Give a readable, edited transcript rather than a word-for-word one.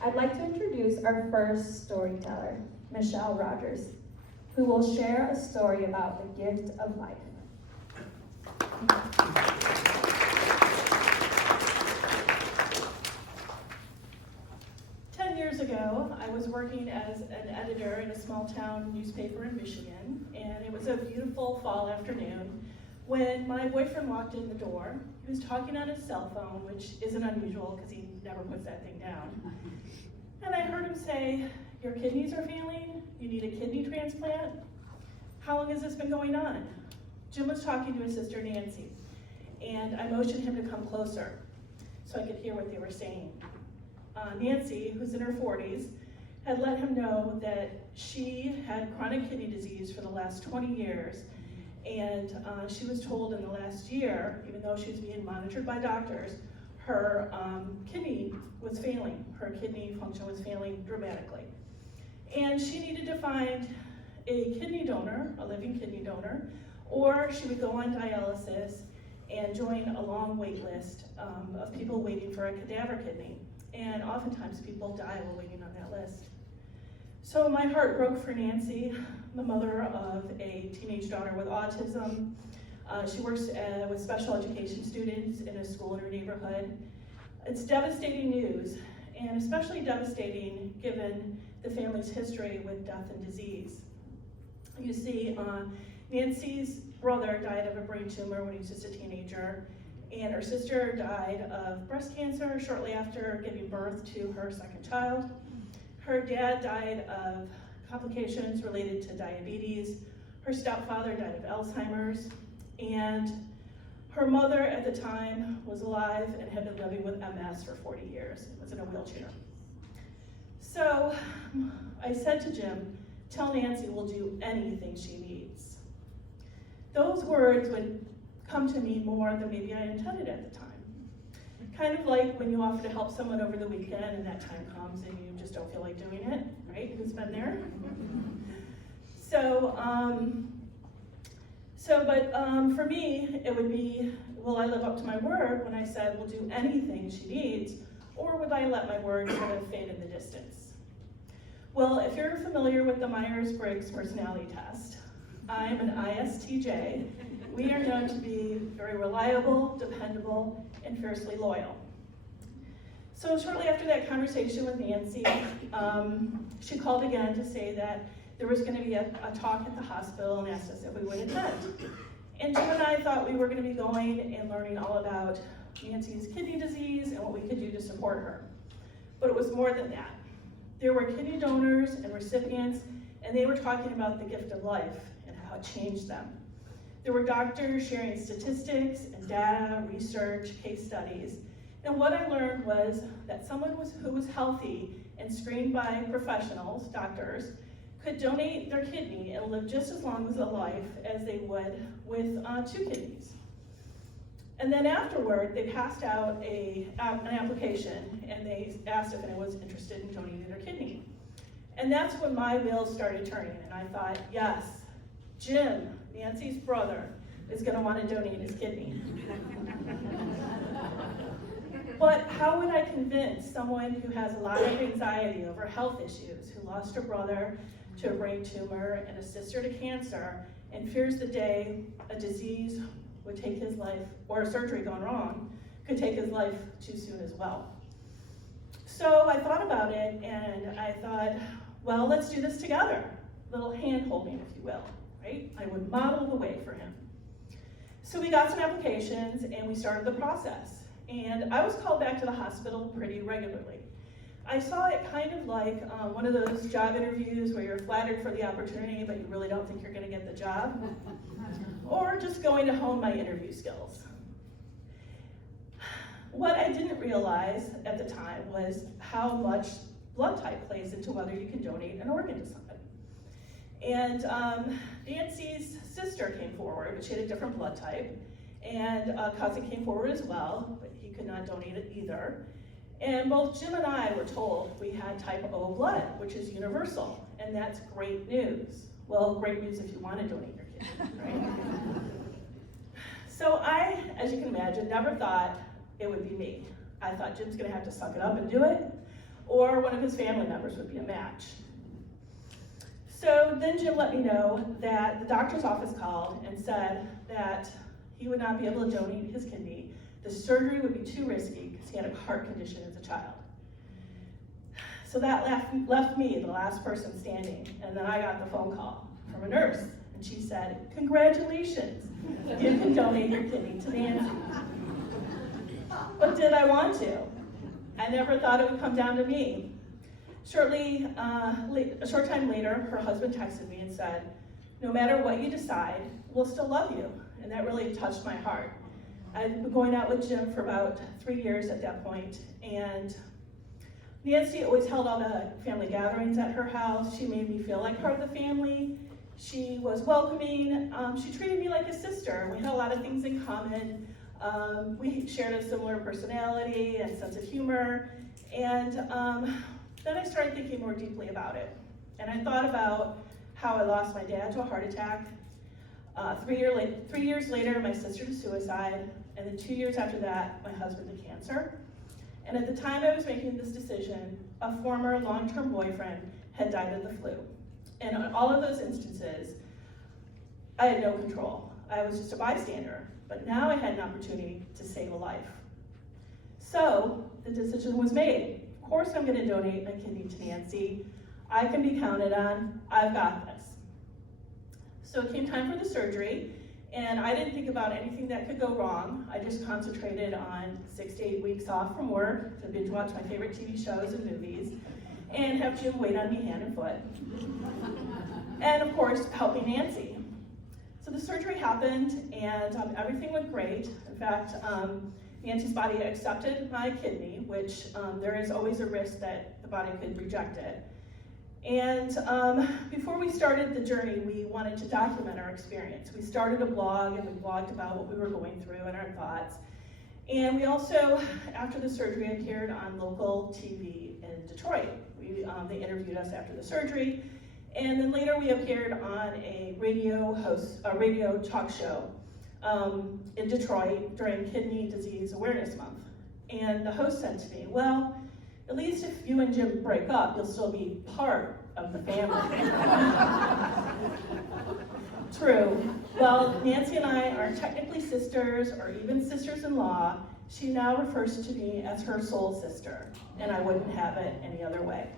I'd like to introduce our first storyteller, Michelle Rogers, who will share a story about the gift of life. 10 years ago, I was working as an editor in a small town newspaper in Michigan, and it was a beautiful fall afternoon when my boyfriend walked in the door. He was talking on his cell phone, which isn't unusual because he never puts that thing down. And I heard him say, "Your kidneys are failing? You need a kidney transplant? How long has this been going on?" Jim was talking to his sister Nancy, and I motioned him to come closer so I could hear what they were saying. Nancy, who's in her 40s, had let him know that she had chronic kidney disease for the last 20 years, and she was told in the last year, even though she was being monitored by doctors, her kidney was failing. Her kidney function was failing dramatically. And she needed to find a kidney donor, a living kidney donor, or she would go on dialysis and join a long wait list of people waiting for a cadaver kidney. And oftentimes people die while waiting on that list. So my heart broke for Nancy, the mother of a teenage daughter with autism. She works with special education students in a school in her neighborhood. It's devastating news, and especially devastating given the family's history with death and disease. You see, Nancy's brother died of a brain tumor when he was just a teenager, and her sister died of breast cancer shortly after giving birth to her second child. Her dad died of complications related to diabetes. Her stepfather died of Alzheimer's, and her mother at the time was alive and had been living with MS for 40 years, was in a wheelchair. So I said to Jim, "Tell Nancy we'll do anything she needs." Those words would come to me more than maybe I intended at the time. Kind of like when you offer to help someone over the weekend and that time comes and you just don't feel like doing it, right? Who's been there? But for me, it would be, will I live up to my word when I said we'll do anything she needs, or would I let my word sort of fade in the distance? Well, if you're familiar with the Myers-Briggs personality test, I'm an ISTJ. We are known to be very reliable, dependable, and fiercely loyal. So shortly after that conversation with Nancy, she called again to say that there was going to be a talk at the hospital and asked us if we would attend. And Jim and I thought we were going to be going and learning all about Nancy's kidney disease and what we could do to support her. But it was more than that. There were kidney donors and recipients, and they were talking about the gift of life and how it changed them. There were doctors sharing statistics and data, research, case studies. And what I learned was that someone who was healthy and screened by professionals, doctors, could donate their kidney and live just as long as a life as they would with 2 kidneys. And then afterward, they passed out an application and they asked if anyone was interested in donating their kidney. And that's when my wheels started turning, and I thought, yes, Jim, Nancy's brother, is going to want to donate his kidney. But how would I convince someone who has a lot of anxiety over health issues, who lost her brother to a brain tumor and a sister to cancer, and fears the day a disease would take his life, or a surgery gone wrong, could take his life too soon as well? So I thought about it, and I thought, well, let's do this together. A little hand-holding, if you will, right? I would model the way for him. So we got some applications, and we started the process. And I was called back to the hospital pretty regularly. I saw it kind of like one of those job interviews where you're flattered for the opportunity, but you really don't think you're going to get the job, or just going to hone my interview skills. What I didn't realize at the time was how much blood type plays into whether you can donate an organ to somebody. And Nancy's sister came forward, but she had a different blood type, and a cousin came forward as well, but he could not donate it either. And both Jim and I were told we had type O blood, which is universal, and that's great news. Well, great news if you want to donate your kidney, right? So I, as you can imagine, never thought it would be me. I thought Jim's gonna have to suck it up and do it, or one of his family members would be a match. So then Jim let me know that the doctor's office called and said that he would not be able to donate his kidney. The surgery would be too risky because he had a heart condition as a child. So that left me the last person standing, and then I got the phone call from a nurse, and she said, "Congratulations, you can donate your kidney to Nancy." But did I want to? I never thought it would come down to me. A short time later, her husband texted me and said, "No matter what you decide, we'll still love you." And that really touched my heart. I'd been going out with Jim for about 3 years at that point, and Nancy always held all the family gatherings at her house. She made me feel like part of the family. She was welcoming. She treated me like a sister. We had a lot of things in common. We shared a similar personality and sense of humor. And then I started thinking more deeply about it. And I thought about how I lost my dad to a heart attack. 3 years later, my sister to suicide. And then 2 years after that, my husband to cancer. And at the time I was making this decision, a former long-term boyfriend had died of the flu. And on all of those instances, I had no control. I was just a bystander. But now I had an opportunity to save a life. So the decision was made. Of course I'm gonna donate my kidney to Nancy. I can be counted on. I've got this. So it came time for the surgery, and I didn't think about anything that could go wrong. I just concentrated on 6 to 8 weeks off from work to binge watch my favorite TV shows and movies, and have Jim wait on me hand and foot. And of course, helping Nancy. So the surgery happened, and everything went great. In fact, Nancy's body accepted my kidney, which there is always a risk that the body could reject it. And before we started the journey, we wanted to document our experience. We started a blog, and we blogged about what we were going through and our thoughts. And we also, after the surgery, appeared on local TV in Detroit. They interviewed us after the surgery. And then later we appeared on a radio talk show in Detroit during Kidney Disease Awareness Month. And the host said to me, "Well, at least if you and Jim break up, you'll still be part of the family." True. Well, Nancy and I aren't technically sisters or even sisters-in-law. She now refers to me as her soul sister, and I wouldn't have it any other way.